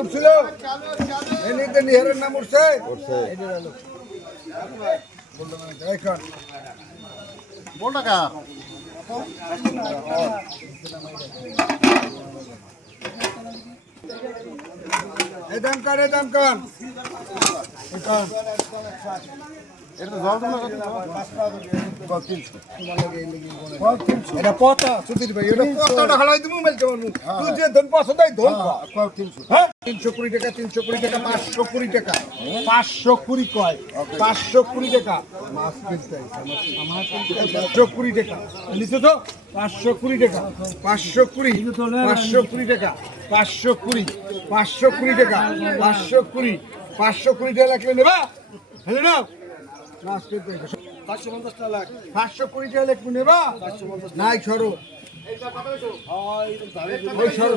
উঠছিল নিহারের নাম উঠছে বল টাকা দাম কান এটা পচা সুধীর ভাই এটা পচাটা খালাই তুমি মেলতে পারবো তুই যে ধন পচা তাই ধন 320 টাকা 320 টাকা 520 টাকা 520 কয় 520 টাকা মাছ কিনতে আমার 520 টাকা নিছো তো 520 টাকা 520 টাকা 520 টাকা 520 টাকা লাগলে নেবা হ্যালো না মাছ কিনতে 550 টাকা লাখ 520 টাকা লাগবে নেবা নাই সরো ওই সরো